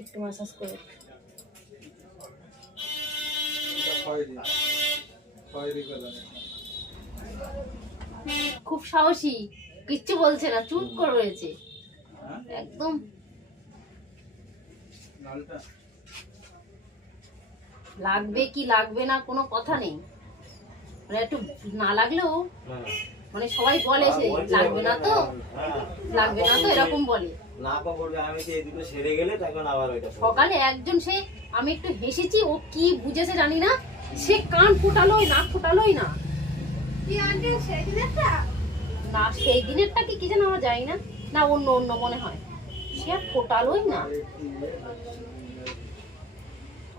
একটু মাসাজ করে খুব সাহসী, কিচ্ছু বলছে না, চুপ করে রয়েছে একদম। লাগবে কি লাগবে না কোনো কথা নেই, মানে একটু না লাগলেও মানে সবাই বলে সে লাগবে না তো লাগবে না তো এরকম বলে। সকালে একজন সে আমি একটু হেসেছি, ও কি বুঝেছে জানি না, সে কান ফোটালোই না ফোটালোই না। না সেই দিনেরটা কি যেন আমার জানি না, না অন্য অন্য মনে হয়, সে ফোটালোই না।